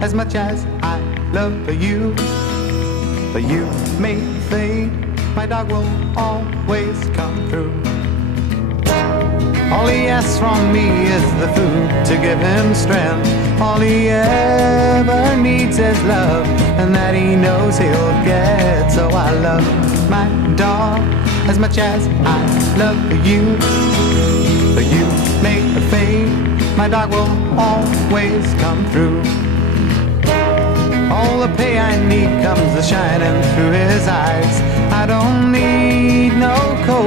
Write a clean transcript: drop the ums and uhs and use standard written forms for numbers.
as much as I love you. Though you may fade, my dog will always come through. All he asks from me is the food to give him strength. All he ever needs is love, and that he knows he'll get. So I love my dog as much as I love you. Though you may fade, my dog will always come through. All the pay I need comes a shining through his eyes. I don't need no coat.